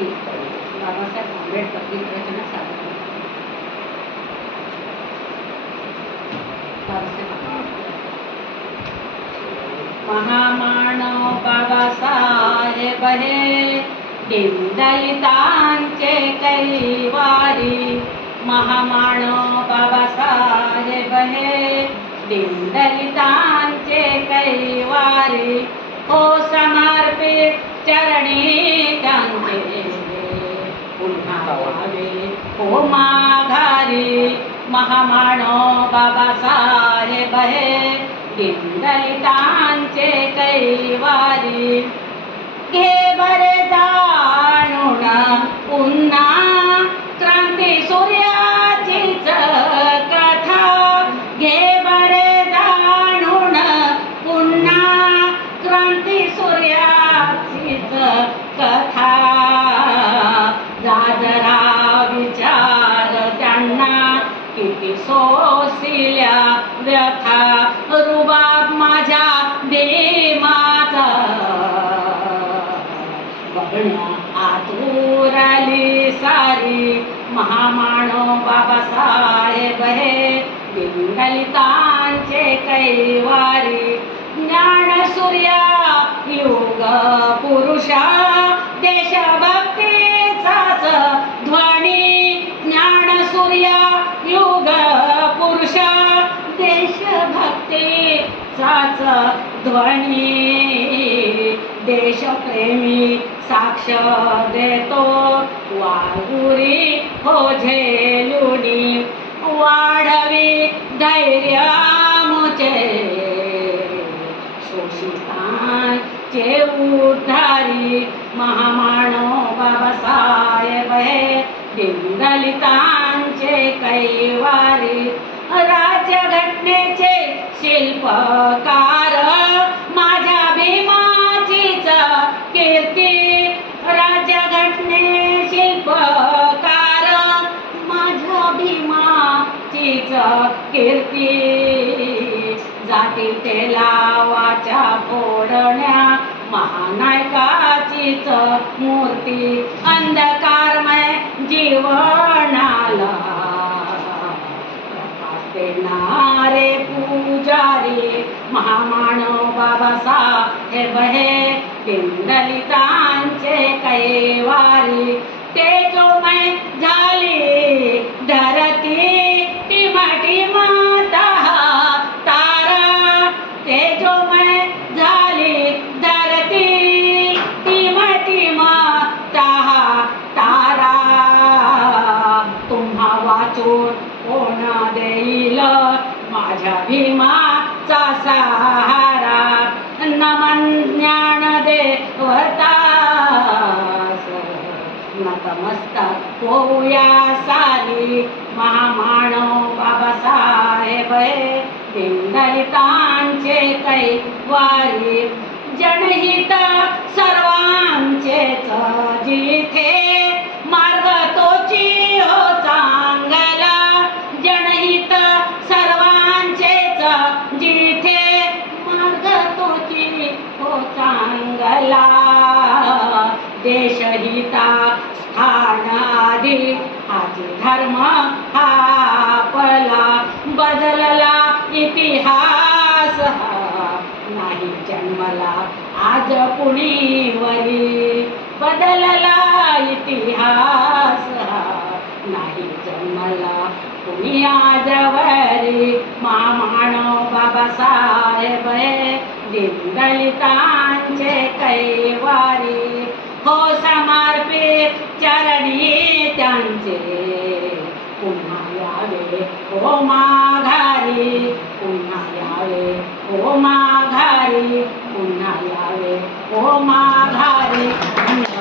बाबासाहेब आंबेडकर गीत रचना सादर करतात. महामानव बाबासाहेब हे दीनदलितांचे कैवारी. महामानव बाबासाहेब हे दीनदलितांचे कैवारी. हो समर्पित चरणी त्यांचे पुन्हा यावे हो माघारी. महामानव बाबासाहेब हे दीनदलितांचे कैवारी. घे बरे जाणून पुन्हा क्रांती सूर्याचीच कथा. घे बरे जाणून पुन्हा क्रांती सूर्याचीच कथा. जा जरा विचार त्यांना किती सोसिल्या व्यथा. रुबाब माझ्या भीमाचा बघण्या आतुरली सारी. महामानव बाबासाहेब हे दीनदलितांचे कैवारी. ज्ञानसूर्या युग पुरुषा देशभक्तीचाच ध्वनी. ज्ञानसूर्या युग पुरुषा देशभक्तीचाच ध्वनी. देशप्रेमी साक्ष देतो वाघुरी हो झेलुनी. वाढवी धैर्य मुचे शोषितांचे उद्धारी. महामानव बाबासाहेब हे दीनदलितांचे कैवारी. राज्यघटनेचे शिल्पकार माझ्या भीमाचीच कीर्ती. राज्यघटने शिल्पकार माझ्या भीमाचीच कीर्ती. जाती तेलावाच्या फोडण्या महानायकाचीच मूर्ती. अंधकारमय जीवनाला देणारे पुजारी. महामानव बाबासाहेब हे दीनदलितांचे कैवारी. तेजोमय झाली धरती टिमटिम तारा. तेजोमय झाली धरती टिमटिम तारा. तुम्हा वाचून कोण देईल माझ्या भीमाचा सहारा. नमन ज्ञान देवतास नतमस्तक होऊया सारी. महामानव बाबासाहेब हे दीनदलितांचे कैवारी. जनहित सर्वांचेच जिथे मार्ग तोची हो चांगला. जनहित सर्वांचेच जिथे मार्ग तोची हो चांगला. देशहिता स्थानाधी हाच धर्म हा आपला. बदलला इतिहास हा नाही जन्मला आज कुणीवरी. बदलला इतिहास हा नाही जन्मला कुणी आजवरी. महामानव बाबासाहेब हे दीनदलितांचे कैवारी. हो समर्पित चरणी त्यांचे पुन्हा यावे हो माघारी. पुन्हा यावे हो माघारी. पुन्हा यावे हो